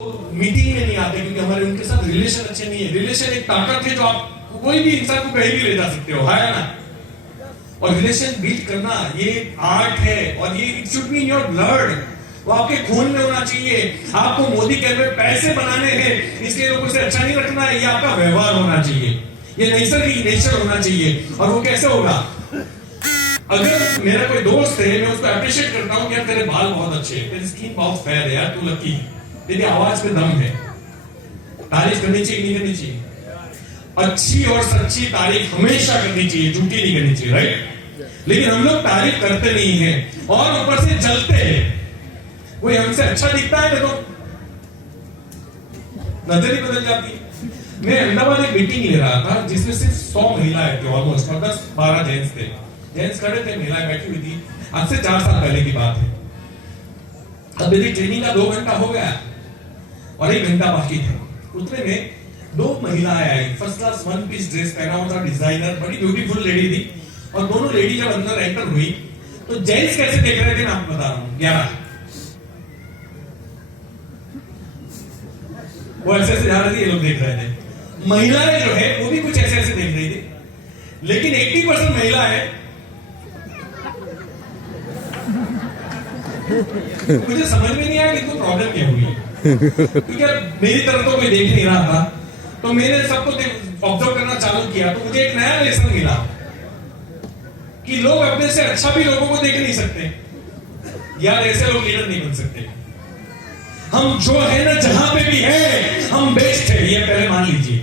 Meeting में नहीं आते क्योंकि हमारे उनके साथ रिलेशन अच्छे नहीं है। रिलेशन एक ताकत है जो आप कोई भी इंसान को कहीं भी ले जा सकते हो, है ना। और रिलेशन बिल्ड करना ये आर्ट है और ये it should be in your blood, वो आपके खून में होना चाहिए। आपको मोदी कहते हैं पैसे बनाने हैं इसलिए लोगों से अच्छा नहीं रखना है, ये आपका व्यवहार होना चाहिए, ये नैसर्गिक नेचर होना चाहिए। और वो कैसे होगा? अगर मेरा कोई दोस्त है, मैं उसको अप्रिशिएट करता हूँ कि यार तेरे बाल बहुत अच्छे हैं, तेरी स्किन बहुत फेयर है, यार तू लकी है, तेरी आवाज पे दम है, तारीफ करनी चाहिए नहीं करनी चाहिए? अच्छी और सच्ची तारीफ हमेशा करनी चाहिए, झूठी नहीं करनी चाहिए, राइट। लेकिन हम लोग तारीफ करते नहीं हैं और ऊपर से जलते हैं। कोई हमसे अच्छा दिखता है तो नजर ही बदल जाती है। मैं अहमदाबाद एक मीटिंग ले रहा था जिसमें सिर्फ 100 महिलाएं थी ऑलमोस्ट, और 10-12 जेंट्स थे। जेंट्स खड़े थे, महिलाएं बैठी हुई थी। आज से 4 साल पहले की बात है। अब मेरी ट्रेनिंग का 2 घंटा हो गया और 1 घंटा बाकी था। उतने में 2 महिलाएं आई, फर्स्ट क्लास 1 पीस ड्रेस पहना हुआ था, डिजाइनर, बड़ी ब्यूटीफुल लेडी थी। और दोनों लेडी जब अंदर एंटर हुई तो जेंट्स कैसे देख रहे थे मैं आपको बता रहा हूं। 11 वो ऐसे ऐसे जा रहे थे, ये लोग देख रहे थे। महिलाएं जो है वो भी कुछ ऐसे ऐसे देख रही थी, लेकिन 80% महिला है। मुझे समझ में नहीं आया कि तो प्रॉब्लम क्या हुई, क्योंकि मेरी तरफ तो कोई देख नहीं रहा था। तो मैंने सबको ऑब्जर्व करना चालू किया तो मुझे एक नया लेसन मिला कि लोग अपने से अच्छा भी लोगों को देख नहीं सकते। यार ऐसे लोग लीडर नहीं बन सकते। हम जो है ना, जहां पे भी है हम बेस्ट है, ये पहले मान लीजिए।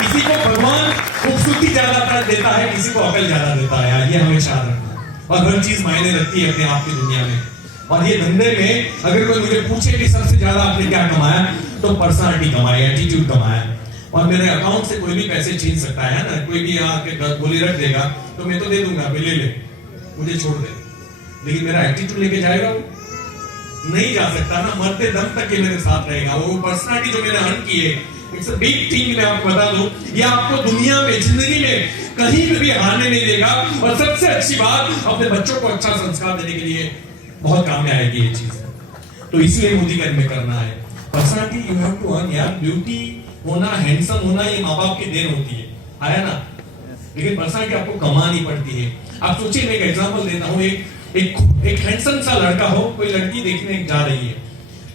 किसी को भगवान खूबसूरती ज्यादा देता है, किसी को अकल ज्यादा देता है, ये हमेशा याद रखना। और हर चीज मायने रखती है अपने आप की दुनिया में। और ये धंधे में अगर कोई मुझे पूछे कि सबसे ज्यादा आपने क्या कमाया, तो पर्सनालिटी कमाई, एटीट्यूड कमाया। और मेरे अकाउंट से कोई भी पैसे छीन सकता है ना, कोई भी आके गोली रख देगा तो मैं तो दे दूंगा, ले ले मुझे छोड़ दे, लेकिन मेरा एटीट्यूड लेके जाएगा वो नहीं जा सकता ना। मरते दम तक ये मेरे साथ रहेगा। वो पर्सनालिटी जो मैंने अर्न की है, इट्स अ बिग थिंग। मैं आपको बता दूं, ये आपको दुनिया में, जिंदगी में कहीं पे भी हारने नहीं देगा। और सबसे अच्छी बात, अपने बच्चों को अच्छा संस्कार देने के लिए बहुत काम में आएगी ये चीज। तो इसलिए मोदी का में करना है। Personality you have to earn यार। ब्यूटी होना, हैंडसम होना, ये माँ बाप की देन होती है ना। लेकिन पर्सनालिटी आपको कमानी पड़ती है। आप सोचिए, मैं एक एग्जांपल देता हूँ। एक हैंडसम सा लड़का हो, कोई लड़की देखने जा रही है,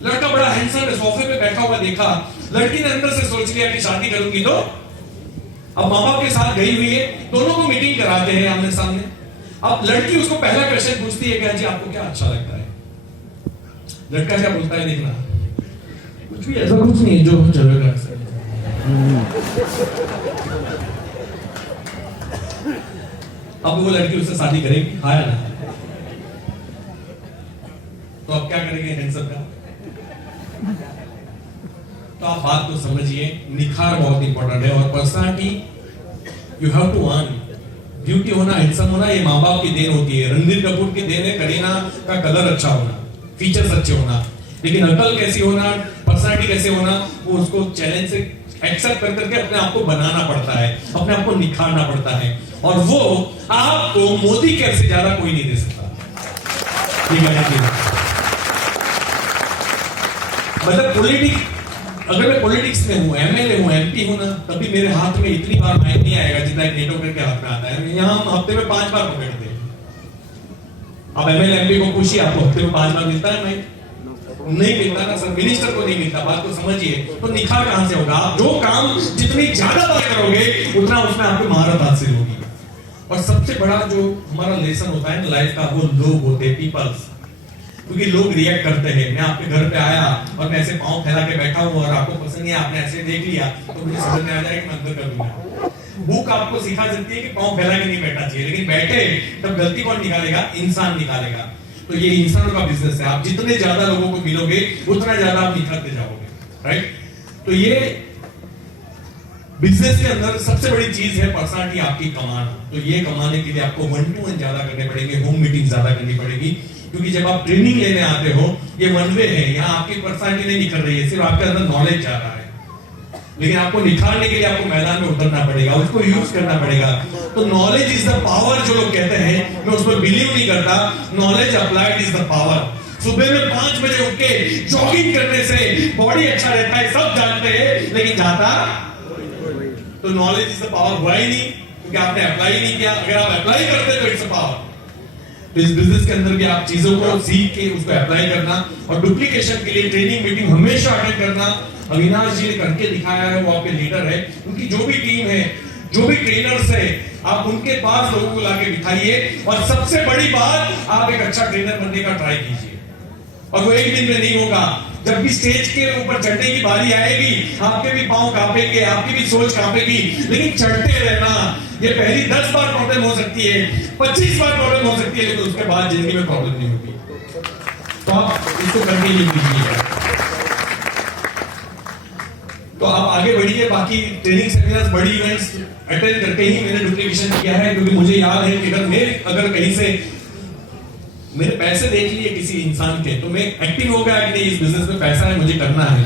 लड़का बड़ा हैंडसम है, सोफे पे बैठा हुआ देखा, लड़की ने अंदर से सोच लिया कि शादी करूंगी। तो अब माँ बाप के साथ गई हुई है, दोनों को मीटिंग कराते हैं आमने सामने। अब लड़की उसको पहला क्वेश्चन पूछती है कि जी आपको क्या अच्छा लगता है? लड़का क्या बोलता है देखना, कुछ भी ऐसा कुछ नहीं जो चलेगा। अब वो लड़की उससे शादी करेगी, हाँ या ना? तो आप क्या करेंगे हैंडसम का? तो आप बात को समझिए, निखार बहुत इंपॉर्टेंट है। और personality you have to earn. Beauty होना, हैंडसम होना, ये माँ बाप की देन होती है। रणबीर कपूर की देन है करीना का कलर अच्छा होना, फीचर्स अच्छे होना। लेकिन अकल कैसी होना, पर्सनालिटी कैसे होना, वो उसको चैलेंज से एक्सेप्ट करके अपने आप को बनाना पड़ता है, अपने आप को निखारना पड़ता है। और वो आपको मोदी केयर से ज्यादा कोई नहीं दे सकता। ठीक है? मतलब अगर मैं पॉलिटिक्स में हूँ, एमएलए हूँ, एमपी हूँ ना, तभी मेरे हाथ में इतनी बार माइक नहीं आएगा जितना एक नेटो के हाथ में आता है। यहाँ हम हफ्ते में 5 बार पकड़ते हैं। अब एमएलए एमपी को पूछिए, आपको हफ्ते में 5 बार मिलता है माइक? नहीं मिलता ना सर, मिनिस्टर को नहीं मिलता। बात को समझिए। तो निखार कहां से होगा? आप जो काम जितनी ज्यादा बार करोगे उतना उसमें आपको महारत हासिल होगी। और सबसे बड़ा जो हमारा लेसन होता है ना लाइफ का, वो लोग होते हैं, पीपल्स। क्योंकि लोग रिएक्ट करते हैं। मैं आपके घर पे आया और मैं ऐसे पांव फैला के बैठा हूं और आपको पसंद नहीं, आपने ऐसे देख लिया तो मुझे समझ में आ जाएगा कि मैं अंदर कर दूंगा। भूख आपको सिखा सकती है कि पांव फैला के नहीं बैठना चाहिए, लेकिन बैठे तब गलती कौन निकालेगा? इंसान निकालेगा। तो ये इंसानों का बिजनेस है। आप जितने ज्यादा लोगों को मिलोगे उतना ज्यादा आप निखरते जाओगे, राइट। तो ये बिजनेस के अंदर सबसे बड़ी चीज है पर्सनालिटी आपकी कमाना। तो ये कमाने के लिए आपको 1-to-1 ज्यादा करने पड़ेंगे, होम मीटिंग ज्यादा करनी पड़ेगी। क्योंकि जब आप ट्रेनिंग लेने आते हो, ये 1 वे है। यहाँ आपकी पर्सनालिटी नहीं निखर रही है, सिर्फ आपके अंदर नॉलेज जा रहा है। लेकिन आपको निखारने के लिए आपको मैदान में उतरना पड़ेगा, उसको यूज करना पड़ेगा। तो नॉलेज इज द पावर जो लोग कहते हैं, मैं उस पर बिलीव नहीं करता। Knowledge applied is the power. सुबह में 5 बजे उठ के जॉगिंग करने से बॉडी अच्छा रहता है, सब जानते हैं, लेकिन जाता तो नॉलेज इज द पावर हुआ ही नहीं, क्योंकि आपने अप्लाई नहीं किया। अगर आप अप्लाई करते तो इट्स अ पावर। तो इस बिजनेस के अंदर भी आप चीजों को सीख के उसको अप्लाई करना और डुप्लीकेशन के लिए ट्रेनिंग मीटिंग हमेशा अटेंड करना। अविनाश जी ने करके दिखाया है, वो आपके लीडर है, उनकी जो भी टीम है, जो भी ट्रेनर्स है, आप उनके पास लोगों को लाके बिठाइए। और सबसे बड़ी बात, आप एक अच्छा ट्रेनर बनने का ट्राई कीजिए। और वो एक दिन में नहीं होगा, जब भी स्टेज के ऊपर चढ़ने की बारी आएगी, आपके भी पांव कांपेंगे, आपकी भी सोच कांपेगी, लेकिन चढ़ते रहना। ये पहली 10 बार प्रॉब्लम हो सकती है, 25 बार प्रॉब्लम हो सकती है, लेकिन उसके बाद जिंदगी में प्रॉब्लम नहीं होगी। तो आप इसको करके ही कीजिए। तो आप आगे बढ़िए। बाकी ट्रेनिंग सेमिनार्स, बड़ी इवेंट्स अटेंड करके ही मैंने डुप्लीकेशन किया है, क्योंकि मुझे याद है कि अगर कहीं से मेरे पैसे देख लिए किसी इंसान के, तो मैं एक्टिव हो गया कि नहीं, इस बिजनेस में पैसा है, मुझे करना है।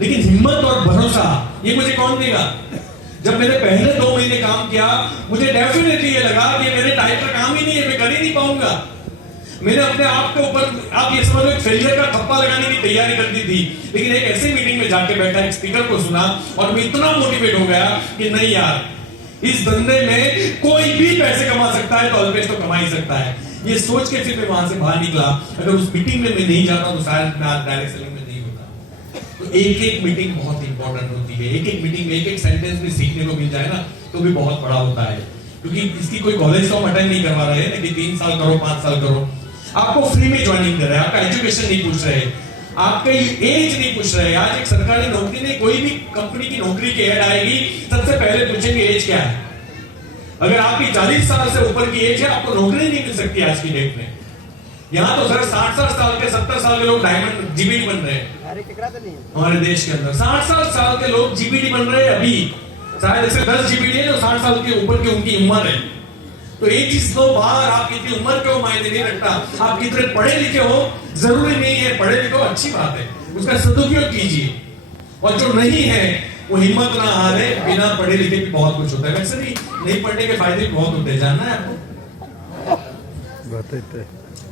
लेकिन हिम्मत और भरोसा ये मुझे कौन देगा? जब मैंने पहले 2 महीने काम किया, मुझे डेफिनेटली ये लगा कि मेरे टाइप का काम ही नहीं है, मैं कर ही नहीं पाऊंगा। मैंने अपने आप के ऊपर, आप ये समझो, एक फेलियर का थप्पा लगाने की तैयारी कर दी थी। लेकिन एक ऐसी मीटिंग में जाके बैठा, एक स्पीकर को सुना और मैं इतना मोटिवेट हो गया कि नहीं यार, इस धंधे में कोई भी पैसे कमा सकता है, तो अल्पेश तो कमा ही सकता है। ये सोच के फिर मैं वहां से बाहर निकला। अगर उस मीटिंग में मैं नहीं जाता तो शायद मैं आज डायरेक्ट सेलिंग में नहीं होता। तो एक एक मीटिंग बहुत इंपॉर्टेंट होती है। एक एक मीटिंग में एक एक सेंटेंस भी सीखने को मिल जाए ना, तो भी बहुत बड़ा होता है। क्योंकि इसकी कोई कॉलेज तो हम अटेंड नहीं करवा रहे हैं कि 3 साल करो, 5 साल करो। आपको फ्री में ज्वाइनिंग कर रहे हैं, आपका एजुकेशन नहीं पूछ रहे, आपका एज नहीं पूछ रहे। आज एक सरकारी नौकरी में, कोई भी कंपनी की नौकरी की ऐड आएगी, सबसे पहले पूछेंगे एज क्या है। अगर आपकी 40 साल से ऊपर की एज है, आपको नौकरी नहीं मिल सकती आज की डेट में। यहाँ तो सर 60 साल के, 70 साल के लोग डायमंड जीबीडी बन रहे हैं हमारे देश के अंदर। 60 साल के लोग जीबीडी बन रहे हैं अभी। शायद ऐसे 10 जीबीडी है जो 60 साल के ऊपर की उनकी उम्र है। तो एक चीज तो बाहर, आप कितनी उम्र के हो मायने नहीं रखता, आप कितने पढ़े लिखे हो जरूरी नहीं है। पढ़े लिखे हो अच्छी बात है, उसका सदुपयोग कीजिए। और जो नहीं है वो हिम्मत ना हारे, बिना पढ़े लिखे भी बहुत कुछ होता है। वैसे भी नहीं पढ़ने के फायदे बहुत होते हैं, जानना है आपको?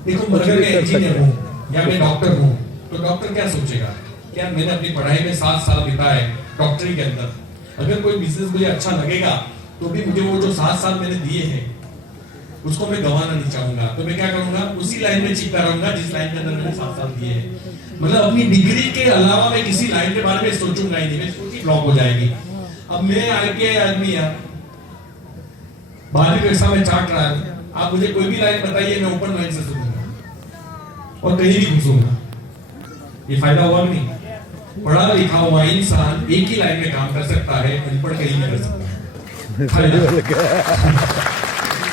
देखो, अगर मैं इंजीनियर हूँ या मैं डॉक्टर हूँ, तो डॉक्टर क्या सोचेगा, क्या मैंने अपनी पढ़ाई में 7 साल बिताए डॉक्टरी के अंदर, अगर कोई बिजनेस मुझे अच्छा लगेगा तो भी मुझे वो जो 7 साल मैंने दिए हैं उसको मैं गंवाना नहीं चाहूंगा। तो मैं क्या करूंगा, उसी लाइन में चिपका रहूंगा जिस लाइन के अंदर मैंने 7 साल दिए हैं। मतलब अपनी डिग्री के अलावा मैं किसी लाइन के बारे में सोचूंगा ही नहीं, मैं सोची ब्लॉक हो जाएगी। अब मैं आईटीआई आदमी यार, बाहरी पैसा में चाट रहा है, आप मुझे कोई भी लाइन बताइए, मैं ओपन लाइन से सुनूंगा और कहीं भी घुसूंगा। ये फायदा हुआ नहीं? पढ़ा लिखा हुआ इंसान एक ही लाइन में काम कर सकता है, अनपढ़ कहीं नहीं कर सकता।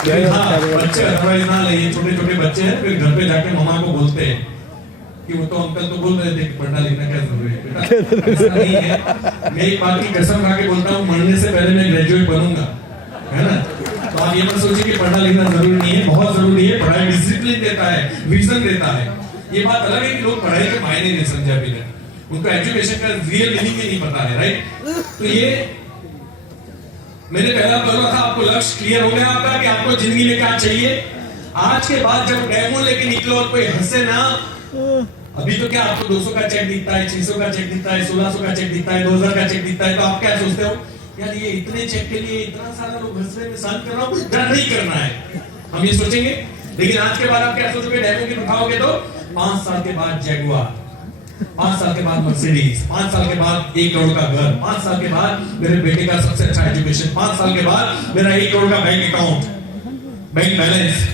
बच्चे अदरवाइज ना ले, छोटे छोटे बच्चे हैं, फिर घर पे जाके मम्मा को बोलते हैं कि वो तो अंकल तो बोल रहे थे कि पढ़ना लिखना क्या जरूरी है बेटा। ऐसा नहीं है। मैं एक बात की कसम खा के बोलता हूँ, मरने से पहले मैं ग्रेजुएट बनूंगा, है ना। तो आप ये मत सोचिए कि पढ़ना लिखना जरूरी नहीं है, बहुत जरूरी है। पढ़ाई डिसिप्लिन देता है, विजन देता है। ये बात अलग है कि लोग पढ़ाई के मायने नहीं समझा भी नहीं, उनको एजुकेशन का रियल मीनिंग भी नहीं पता है, राइट। तो ये मैंने पहला बोला था, आपको लक्ष्य क्लियर हो गया आपका कि आपको जिंदगी में क्या चाहिए। आज के बाद जब डेमो लेके निकलो और कोई हंसे ना, अभी तो क्या आपको 200 का चेक दिखता है, 600 का चेक दिखता है, 1600 का चेक दिखता है, 2000 का चेक दिखता है, तो आप क्या सोचते हो, यार ये इतने चेक के लिए इतना सारा लोग हंस रहे हैं, मैं सहन कर रहा हूँ, डर नहीं करना है, हम ये सोचेंगे। लेकिन आज के बाद आप क्या सोचोगे, डेमो की उठाओगे तो 5 साल के बाद जगुआर, 5 साल के बाद मर्सिडीज, 5 साल के बाद 1 करोड़ का घर, 5 साल के बाद मेरे बेटे का सबसे अच्छा एजुकेशन, 5 साल के बाद मेरा 1 करोड़ का बैंक अकाउंट, बैंक बैलेंस।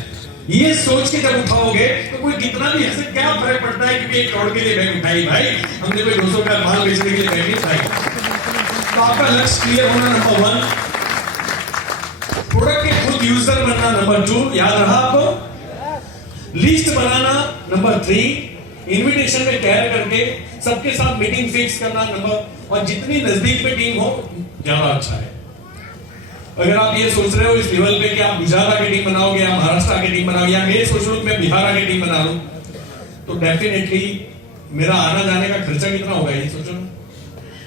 ये सोच के जब उठाओगे तो कोई कितना भी हंसे, क्या फर्क पड़ता है, क्योंकि 1 करोड़ के लिए बैंक उठाई भाई, हमने कोई 200 का माल बेचने के लिए बैंक नहीं उठाई। तो आपका लक्ष्य क्लियर होना नंबर 1, प्रोडक्ट के खुद यूजर बनना नंबर 2, याद रहा आपको, लिस्ट बनाना नंबर 3, इन्विटेशन में कैर करके सबके साथ मीटिंग फिक्स करना नंबर, और जितनी नजदीक में टीम हो ज्यादा अच्छा है। अगर आप ये सोच रहे हो इस लेवल पे कि आप गुजरात की टीम बनाओगे या महाराष्ट्र की टीम बनाओगे, या मैं सोच रहा हूं कि मैं बिहार की टीम बना लूं, तो डेफिनेटली मेरा आना जाने का खर्चा कितना होगा ये सोचो ना।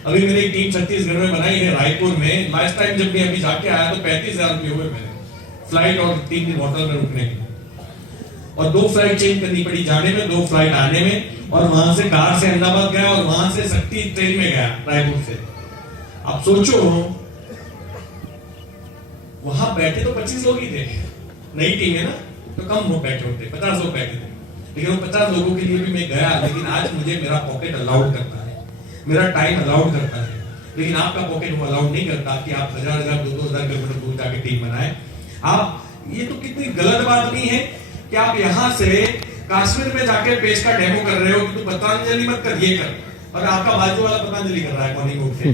अभी मेरी टीम छत्तीसगढ़ में बनाई है, रायपुर में। लास्ट टाइम जब मैं अभी जाके आया तो 35,000 रुपये हुए मेरे फ्लाइट और 3 दिन होटल में रुकने के। और 2 फ्लाइट चेंज करनी पड़ी जाने में, 2 फ्लाइट आने में, और वहां से कार से अहमदाबाद गया और वहां से शक्ति ट्रेन में गया रायपुर से। अब सोचो वहां बैठे तो 25 लोग ही थे, नई टीम है ना, तो कम लोग बैठे होते, 50 लोग बैठे थे, लेकिन वो 50 लोगों के लिए भी मैं गया। लेकिन आज मुझे मेरा पॉकेट अलाउड करता है, मेरा टाइम अलाउड करता है, लेकिन आपका पॉकेट वो अलाउड नहीं करता कि आप 1000 2000 किलोमीटर दूर जाके टीम बनाए। आप, ये तो कितनी गलत बात नहीं है कि आप यहां से कश्मीर में जाके पेश का डेमो कर रहे हो कि तू पतंजलि मत कर, ये कर, और आपका बाजू वाला पतंजलि कर रहा है मॉर्निंग वॉक से।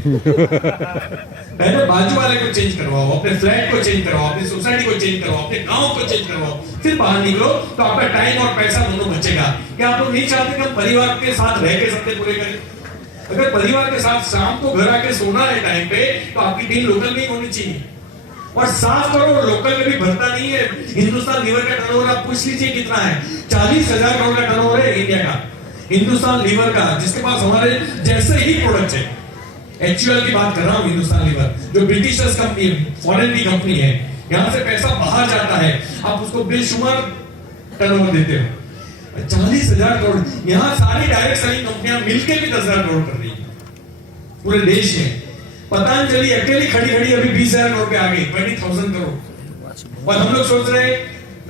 पहले बाजू वाले को चेंज करवाओ, अपने फ्लैट को चेंज करवाओ, अपनी सोसाइटी को चेंज करवाओ, अपने गांव को चेंज करवाओ, फिर बाहर निकलो तो आपका टाइम और पैसा दोनों बचेगा। क्या आप लोग नहीं चाहते कि हम परिवार के साथ रह के सपने पूरे करें? अगर परिवार के साथ शाम को घर आके सोना है टाइम पे, तो आपकी टीम लोकल नहीं होनी चाहिए। और 7 करोड़ लोकल में भी भरता नहीं है। हिंदुस्तान लीवर का टर्नओवर आप पूछ लीजिए कितना है, 40,000 करोड़ का टर्नओवर है इंडिया का, हिंदुस्तान लीवर का, जिसके पास हमारे जैसे ही प्रोडक्ट है। HUL की बात कर रहा हूं, हिंदुस्तान लीवर जो ब्रिटिशर्स कंपनी है, फॉरेन की कंपनी है, यहां से पैसा बाहर जाता है, आप उसको बेशुमार टर्नओवर देते हो, 40,000 करोड़। यहां सारी डायरेक्ट सेलिंग कंपनियां मिलकर भी 10,000 करोड़ कर रही है पूरे देश में। पतंजलि अकेली खड़ी खड़ी अभी 20,000 करोड़ पे आ गई, 20,000 करोड़। और हम लोग सोच रहे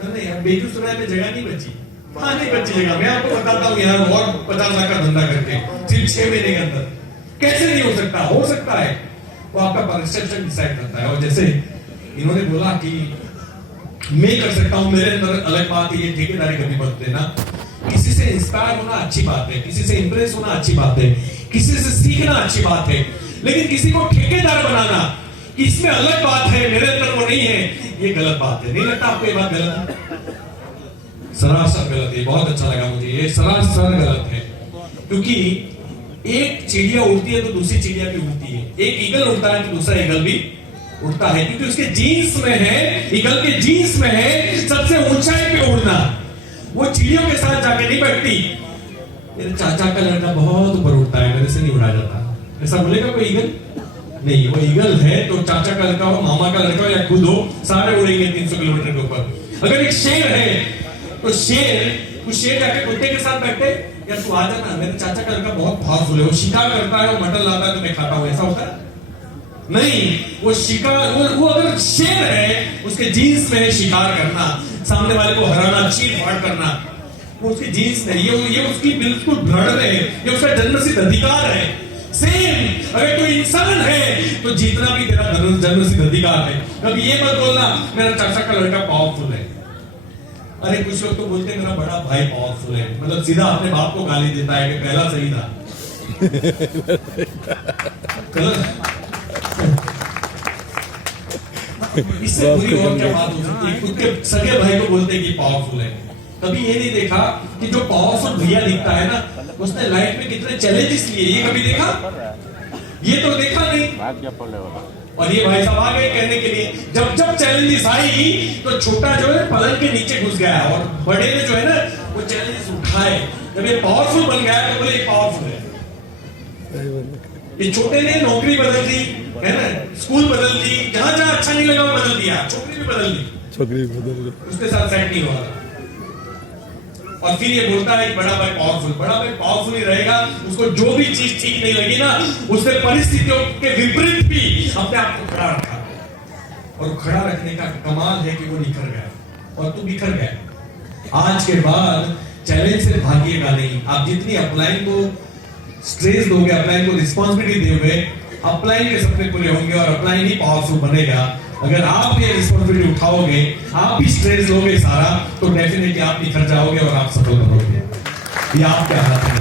नहीं यार बेगूसराय में जगह नहीं बची। हाँ नहीं बची जगह, मैं आपको बताता हूँ यार, और 50 लाख का धंधा करके सिर्फ 6 महीने के अंदर कैसे नहीं हो सकता? हो सकता है, वो आपका परसेप्शन डिसाइड करता है। और जैसे इन्होंने बोला कि मैं कर सकता हूं, मेरे अंदर अलग बात है, ये ठेकेदारी कभी मत देना। किसी से इंस्पायर होना अच्छी बात है, किसी से इंप्रेस होना अच्छी बात है, किसी से सीखना अच्छी बात है, लेकिन किसी को ठेकेदार बनाना कि इसमें अलग बात है, मेरे अंदर वो नहीं है, ये गलत बात है। नहीं लगता आपको ये बात गलत है? सरासर गलत है। बहुत अच्छा लगा मुझे, ये सरासर गलत है। क्योंकि एक चिड़िया उड़ती है तो दूसरी चिड़िया भी उड़ती है, एक ईगल उड़ता है तो दूसरा ईगल भी उड़ता है, क्योंकि उसके जीन्स में है, ईगल के जीन्स में है सबसे ऊंचाई पे उड़ना। वो चिड़ियों के साथ जाके नहीं बैठती। मेरे चाचा का लड़का बहुत ऊपर उड़ता है, मेरे से नहीं उड़ा जाता, ऐसा बोलेगा कोई ईगल? नहीं, वो ईगल है तो चाचा का लड़का हो, मामा का लड़का हो या खुद हो, सारे उड़ेंगे 300 किलोमीटर के ऊपर। अगर एक शेर है तो शेर जाके कुत्ते के साथ बैठे, यार तू आ जाना, मेरे चाचा का लड़का बहुत पावरफुल है, वो शिकार करता है, वो मटन लाता है तो मैं खाता हूं, ऐसा होता है? नहीं, वो शिकार, वो अगर शेर है, उसके जीन्स में है शिकार करना, सामने वाले को हराना, चीर फाड़ करना, वो उसकी जीन्स नहीं, ये उसकी बिल्कुल ब्लड में है, ये उसका जन्मसिद्ध अधिकार है। सेम अगर कोई इंसान है तो जीतना भी तेरा जन्मसिद्ध अधिकार है। कभी ये मत बोलना मेरा चाचा का लड़का पावरफुल है। अरे कुछ लोग तो बोलते हैं मेरा बड़ा भाई पावरफुल है, मतलब सीधा अपने बाप को गाली देता है कि पहला सही था। इससे बुरी और क्या बात हो सकती है? खुद के सगे भाई को बोलते हैं कि पावरफुल है। कभी ये नहीं देखा कि जो पावरफुल भैया दिखता है ना, उसने लाइफ में कितने चैलेंजेस लिए, ये कभी देखा? ये तो देखा नहीं। और ये भाई साहब आ गए कहने के लिए, जब जब चैलेंजेस आई तो छोटा जो है पलंग के नीचे घुस गया, और बड़े ने जो है ना वो चैलेंजेस उठाए। जब ये पावरफुल बन गया तो बोले पावरफुल है। ये छोटे ने नौकरी बदल दी है ना, स्कूल बदल दी, जहां जहां अच्छा नहीं लगा वो बदल दिया, छोकरी भी बदल दी, उसके साथ सेट नहीं हुआ। और फिर ये बोलता है बड़ा भाई पावरफुल ही रहेगा, उसको जो भी चीज ठीक नहीं लगी ना, उसने परिस्थितियों के विपरीत भी अपने आप को खड़ा रखा, और खड़ा रखने का कमाल है कि वो निखर गया और तू बिखर गया। आज के बाद चैलेंज से भागिएगा नहीं। आप जितनी अपलाइन को स्ट्रेस दोगे, अपलाइन को रिस्पॉन्सिबिलिटी दोगे, अपलाइन के सपने पूरे होंगे और अपलाइन ही पावरफुल बनेगा। अगर आप ये रिस्पॉन्सिबिलिटी उठाओगे, आप भी स्ट्रेस लोगे सारा, तो डेफिनेटली आप निखर जाओगे और आप सफल बनोगे। ये आपके हाथ में।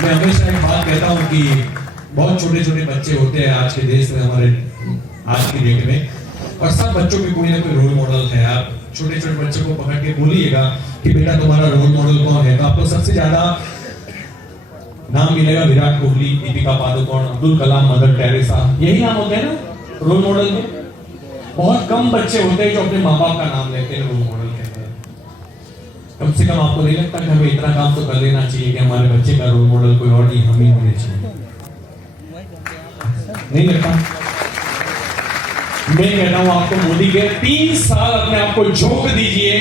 मैं हमेशा एक बात कहता हूं कि बहुत छोटे छोटे बच्चे होते हैं आज के देश में, हमारे आज की डेट में, और सब बच्चों के कोई ना कोई रोल मॉडल है। आप छोटे छोटे बच्चों को पकड़ के बोलिएगा कि बेटा तुम्हारा रोल मॉडल कौन है, तो आपको सबसे ज्यादा नाम मिलेगा विराट कोहली, दीपिका पादुकोण, अब्दुल कलाम, मदर टेरेसा, यही नाम होते हैं ना रोल मॉडल में। बहुत कम बच्चे होते हैं जो अपने माँ बाप का नाम लेते हैं रोल मॉडल कहते हैं। कम से कम आपको नहीं लगता कि हमें इतना काम तो कर लेना चाहिए कि हमारे बच्चे का रोल मॉडल कोई और नहीं, हम ही होने चाहिए? नहीं लगता? मैं कहता हूं आपको मोदी के 3 साल अपने आप को झोंक दीजिए,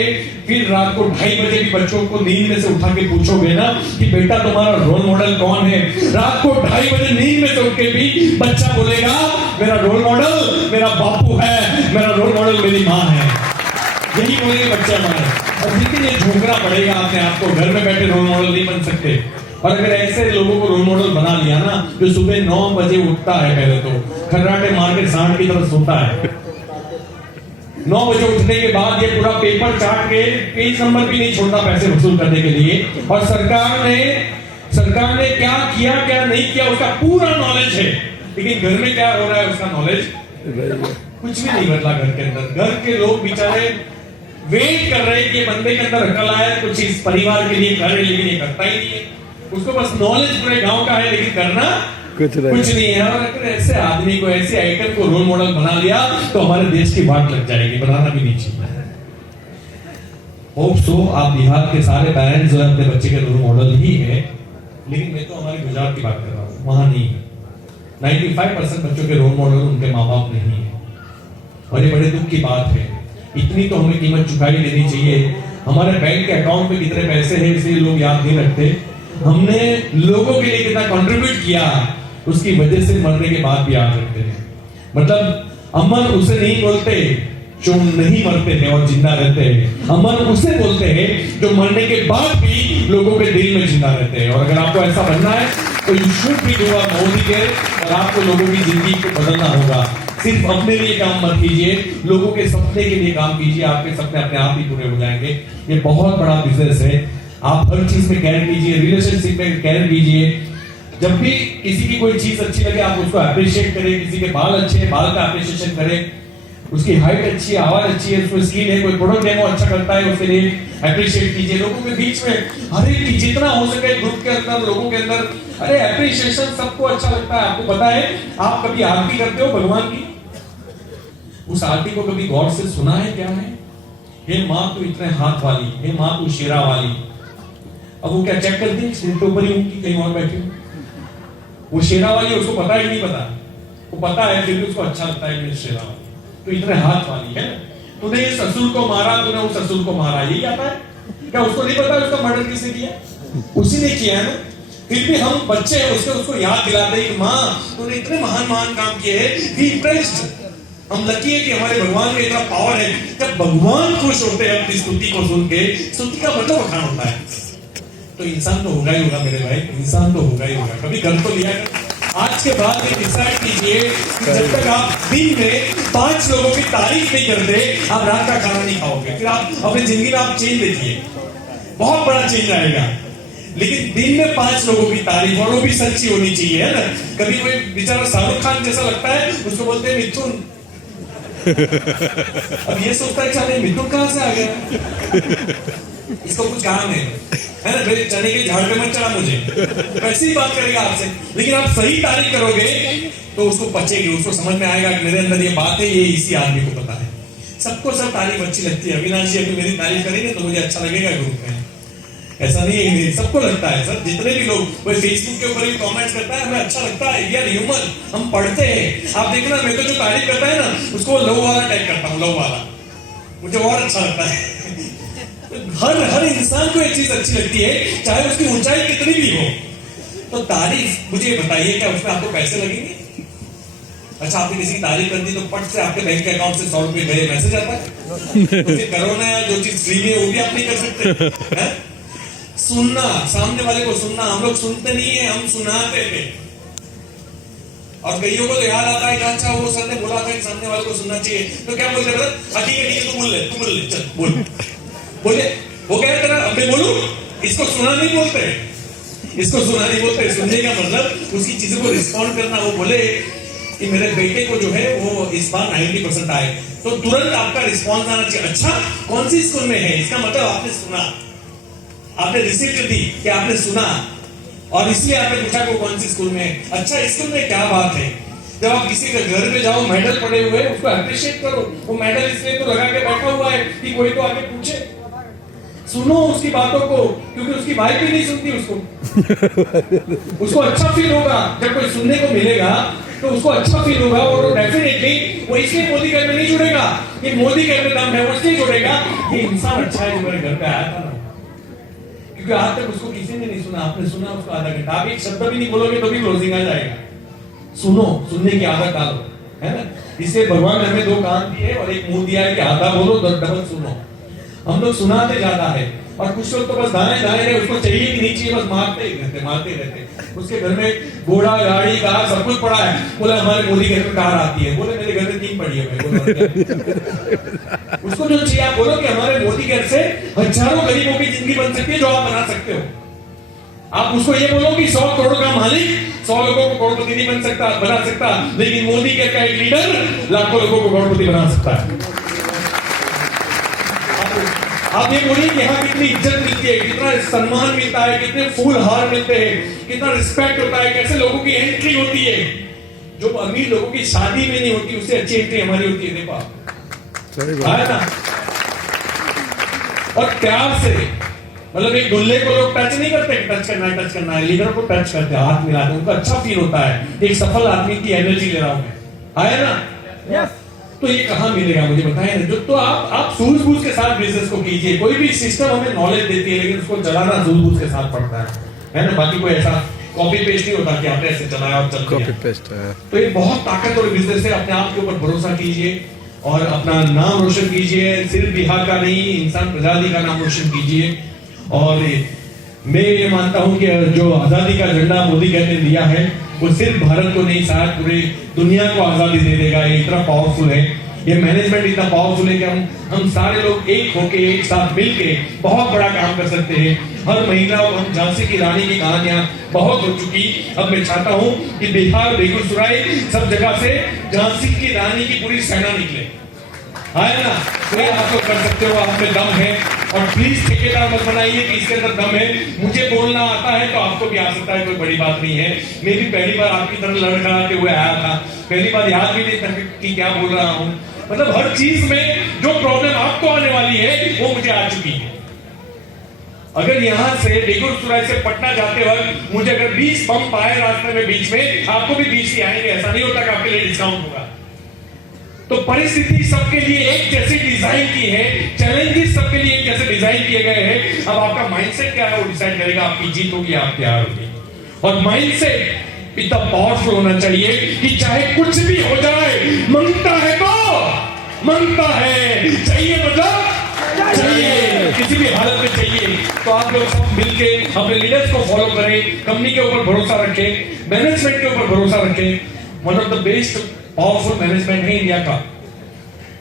फिर रात को 2:30 बजे भी बच्चों को नींद में से उठा के पूछोगे ना कि बेटा तुम्हारा रोल मॉडल कौन है, रात को 2:30 बजे नींद में से उठ के भी बच्चा बोलेगा मेरा रोल मॉडल मेरा बापू है, मेरा रोल मॉडल मेरी माँ है, यही बोलेंगे बच्चे हमारे। और लेकिन ये झोंकना पड़ेगा अपने आप को, घर में बैठे रोल मॉडल नहीं बन सकते। और अगर ऐसे लोगों को रोल मॉडल बना लिया ना, जो सुबह 9 बजे उठता है, पहले तो खर्राटे मार के सांड की तरफ सोता है, 9 बजे उठने के बाद ये पूरा पेपर चाट के पेज नंबर भी नहीं छोड़ता पैसे वसूल करने के लिए। और सरकार ने क्या किया क्या नहीं किया उसका पूरा नॉलेज है, लेकिन घर में क्या हो रहा है उसका नॉलेज कुछ भी नहीं बदला। घर के अंदर घर के लोग बेचारे वेट कर रहे हैं कि बंदे के अंदर अकल आए, कुछ इस परिवार के लिए करे, लेकिन ये करता ही नहीं है। उसको बस नॉलेज पूरे गांव का है, लेकिन करना कुछ नहीं है। और अगर ऐसे आदमी को, ऐसे आइटम को रोल मॉडल बना लिया तो हमारे देश की बात लग जाएगी, बनाना भी नहीं चाहिए। होप सो आप बिहार के सारे पेरेंट्स जो है अपने बच्चे के रोल मॉडल ही है, लेकिन मैं तो हमारे गुजरात की बात कर रहा हूँ, वहां नहीं है। 95% बच्चों के रोल मॉडल उनके माँ बाप नहीं है, और ये बड़े दुख की बात है। इतनी तो हमें कीमत चुकाई लेनी चाहिए। हमारे बैंक के अकाउंट में कितने पैसे हैं इसलिए लोग याद नहीं रखते, हमने लोगों के लिए कितना कंट्रीब्यूट किया उसकी वजह से मरने के बाद भी याद रखते हैं। मतलब अमर उसे नहीं बोलते जो नहीं मरते थे और जिंदा रहते हैं, अमर उसे बोलते हैं जो मरने के बाद भी लोगों के दिल में जिंदा रहते हैं। और अगर आपको ऐसा बनना है तो you should be do Modi के, और आपको लोगों की जिंदगी को बदलना होगा। सिर्फ अपने लिए काम मत कीजिए, लोगों के सपने के लिए काम कीजिए, आपके सपने अपने आप ही पूरे हो जाएंगे। ये बहुत बड़ा बिजनेस है। आप हर चीज में केयर कीजिए, रिलेशनशिप में केयर कीजिए। जब भी किसी की कोई चीज अच्छी लगे आप उसको अप्रिशिएट करें। किसी के बाल अच्छे हैं, बाल का अप्रिशिएशन करें। उसकी हाइट अच्छी है, आवाज अच्छी है, उसको स्किल है, कोई प्रोडक्ट डेमो अच्छा करता है, उसके लिए अप्रिशिएट कीजिए। लोगों के बीच में हर एक जितना हो सके ग्रुप के अंदर, लोगों के अंदर, अरे अप्रिशिएशन सबको अच्छा लगता है। आपको पता है आप कभी आरती करते हो भगवान की, उस आरती को कभी गौर से सुना है क्या है? हे माँ तू इतने हाथ वाली, हे माँ तू शेरा वाली। अब वो क्या चेक करती है सिर के ऊपर ही उनकी, कहीं और बैठी हूँ, वो शेरा वाली, उसको पता ही नहीं पता, वो पता है फिर भी उसको अच्छा लगता है कि शेरा वाली, तो इतने हाथ वाली है। तूने इस ससुर को मारा, तूने उस ससुर को मारा, यही आता है क्या? उसको नहीं पता उसका मर्डर किसने किया? उसी ने किया है ना। फिर भी हम बच्चे हैं उसको याद दिलाते हैं कि माँ तूने इतने महान काम किए हैं, बी इम्प्रेस्ड। हम लकी है कि हमारे भगवान में इतना पावर है। जब भगवान खुश होते हैं अपनी स्तुति को सुन के, स्तुति का मतलब बखान होता है, तो इंसान तो होगा ही होगा मेरे भाई, इंसान तो होगा ही होगा। कभी कर तो लिया कर। आज के बाद ये डिसाइड कीजिए कि जब तक आप दिन में 5 लोगों की तारीफ नहीं करते, आप रात का खाना नहीं खाओगे। फिर आप अपनी जिंदगी में आप चेंज देखिए, बहुत बड़ा चेंज आएगा। लेकिन दिन में 5 लोगों की तारीफ, और वो भी सच्ची होनी चाहिए, है ना। कभी कोई बेचारा शाहरुख खान जैसा लगता है, उसको बोलते हैं मिथुन। अब ये सोचता है चले मिथुन कहां से आ गया, इसको कुछ काम है ना। मेरे चने के झाड़ पे मत चढ़ा मुझे, वैसे ही बात करेगा आपसे। लेकिन आप सही तारीफ करोगे तो उसको पचेगी, उसको समझ में आएगा कि मेरे अंदर ये बात है, ये इसी आदमी को पता है। सबको सब तारीफ अच्छी लगती है। अविनाश जी अभी मेरी तारीफ करेंगे तो मुझे अच्छा लगेगा ग्रुप में, ऐसा नहीं है, सबको लगता है सर। जितने भी लोग कोई फेसबुक के ऊपर भी कमेंट्स करता है, हमें अच्छा लगता है, वी आर ह्यूमन, हम पढ़ते हैं। आप देखना मैं तो जो तारीफ करता है ना उसको लव वाला टाइप करता हूँ, लव वाला, मुझे और अच्छा लगता है। हर इंसान को एक चीज अच्छी लगती है, चाहे उसकी ऊंचाई कितनी भी हो। तो तारीफ, मुझे बताइए क्या उसमें आपको पैसे लगेंगे? अच्छा आपने किसी की तारीफ कर दी तो पट से आपके बैंक के अकाउंट से 100 रुपए गए, मैसेज आता है। तो फिर करो ना, जो चीज फ्री में वो भी आप नहीं कर सकते। सुनना, सामने वाले को सुनना, हम लोग सुनते नहीं है, हम सुनाते थे। और कईयों को तो याद आता है कि अच्छा वो सर ने बोला था कि सामने वाले को सुनना चाहिए, तो क्या बोलते हैं? ठीक है तू बोल ले, चल बोल। बोले वो कह रहा अब मैं बोलूं, इसको सुना नहीं बोलते, इसको सुना नहीं बोलते। सुनने का मतलब उसकी चीजों को रिस्पॉन्ड करना। वो बोले कि मेरे बेटे को जो है वो इस बार 90% आए, तो तुरंत आपका रिस्पॉन्स आना चाहिए। अच्छा कौन सी स्कूल में है, इसका मतलब आपने सुना, आपने रिसीप्ट दी कि आपने सुना, और इसलिए आपने पूछा को कौन सी स्कूल में है। अच्छा स्कूल में क्या बात है। जब आप किसी के घर पे जाओ, मेडल पड़े हुए, उसको अप्रिशिएट करो। वो मेडल इसलिए तो लगा के बैठा हुआ है कि कोई तो आके पूछे। सुनो उसकी बातों को, क्योंकि उसकी वाइफ भी नहीं सुनती उसको। उसको अच्छा फील होगा जब कोई सुनने को मिलेगा, तो उसको अच्छा फील होगा और डेफिनेटली वो इसलिए मोदी घर में नहीं जुड़ेगा, ये मोदी घर में दम है वो इसलिए जुड़ेगा, ये इंसान अच्छा है जो मेरे घर पे आया था ना। क्योंकि आज तक उसको किसी ने नहीं सुना, आपने सुना उसको आधा घंटा, आप एक शब्द भी नहीं बोलोगे तो भी क्लोजिंग आ जाएगा। सुनो, सुनने की आदत डालो, है ना। इससे भगवान ने हमें दो कान दिए और एक मुंह दिया है कि आधा बोलो डबल सुनो। हम लोग सुनाते ज्यादा है और कुछ लोग तो बस दाएं दाएं उसको चाहिए कि नहीं चाहिए बस मारते ही रहते। उसके घर में घोड़ा गाड़ी कार सब कुछ पड़ा है, बोला हमारे मोदी घर में कार आती है, बोले मेरे घर में 3 पड़ी है। उसको जो चाहिए आप बोलो कि हमारे मोदी घर से हजारों गरीबों की जिंदगी बन सकती है जो आप बना सकते हो। आप उसको ये बोलो कि 100 करोड़ का मालिक 100 लोगों को करोड़पति नहीं बना सकता, लेकिन मोदी घर का एक लीडर लाखों लोगों को करोड़पति बना सकता है। आप ये बोलिए कि यहाँ कितनी इज्जत मिलती है, कितना सम्मान मिलता है, कितने फूल हार मिलते हैं, कितना रिस्पेक्ट होता है, कैसे लोगों की एंट्री होती है। जो अमीर लोगों की शादी में नहीं होती उससे अच्छी एंट्री हमारी होती है। देखो आप ना, और प्यार से, मतलब एक दुल्हे को लोग टच नहीं करते, टच करना है, लीडर को टच करते हैं, हाथ मिलाते हैं, उनको अच्छा फील होता है, एक सफल आदमी की एनर्जी ले रहा हूं मैं, आया ना। तो ये कहां मिलेगा मुझे बताएं ना। जो तो आप सूझबूझ के साथ बिजनेस को कीजिए। कोई भी सिस्टम हमें नॉलेज देती है, लेकिन उसको चलाना सूझबूझ के साथ पड़ता है ना। बाकी कोई ऐसा कॉपी पेस्ट नहीं होता कि आपने ऐसे चलाया और चल कॉपी पेस्ट है। तो ये बहुत ताकतवर बिजनेस है। अपने आप के ऊपर भरोसा कीजिए और अपना नाम रोशन कीजिए। सिर्फ बिहार का नहीं, इंसान आजादी का नाम रोशन कीजिए। और मैं ये मानता हूं कि जो आजादी का झंडा मोदी कहते लिया है, वो सिर्फ भारत को नहीं, शायद पूरी दुनिया को आजादी दे देगा। ये इतना पावरफुल है, ये मैनेजमेंट इतना पावरफुल है कि हम सारे लोग एक होके एक साथ मिलके बहुत बड़ा काम कर सकते हैं। हर महीना हम झांसी की रानी की कहानियां बहुत हो चुकी। अब मैं चाहता हूं कि बिहार, बेगूसराय, सब जगह से झांसी की रानी की पूरी सेना निकले, है ना। तो ये आप लोग कर सकते हो, आप में दम है। और प्लीज ठेकेदार मत बनाइए कि इसके अंदर दम है। मुझे बोलना आता है तो आपको भी आ सकता है, कोई बड़ी बात नहीं है। मैं भी पहली बार आपकी तरह लड़खड़ाते हुए आया था, पहली बार याद भी नहीं था कि क्या बोल रहा हूं। मतलब हर चीज में जो प्रॉब्लम आपको आने वाली है वो मुझे आ चुकी है। अगर यहां से बेगूसराय से पटना जाते वक्त मुझे अगर 20 पंप आए रास्ते में बीच में, आपको भी 20 ही आएंगे। ऐसा नहीं होता कि आपके लिए डिस्काउंट होगा। तो परिस्थिति सबके लिए एक जैसी डिजाइन की है, चैलेंजेस सबके लिए एक जैसे डिजाइन किए गए हैं। अब आपका माइंडसेट क्या है वो डिसाइड करेगा आपकी जीत होगी, आप तैयार होगी। और माइंडसेट इतना पावरफुल होना चाहिए कि चाहे कुछ भी हो जाए, मांगता है तो मांगता है, चाहिए मतलब चाहिए, किसी भी हालत में चाहिए। तो आप लोग सब मिलके अपने लीडर्स को फॉलो करें, कंपनी के ऊपर भरोसा रखें, मैनेजमेंट के ऊपर भरोसा रखें। One of the best powerful management है इंडिया का।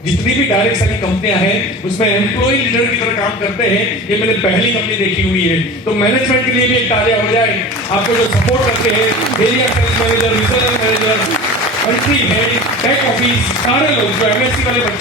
जितनी भी डायरेक्ट सेलिंग कंपनियां हैं उसमें एम्प्लॉय लीडर की तरह काम करते हैं। ये मैंने पहली कंपनी देखी हुई है। तो मैनेजमेंट के लिए भी एक तालियां हो जाए। आपको जो सपोर्ट करते हैं, area sales manager, regional manager, country head, tech office, सारे लोग जो एमएससी वाले बच्चे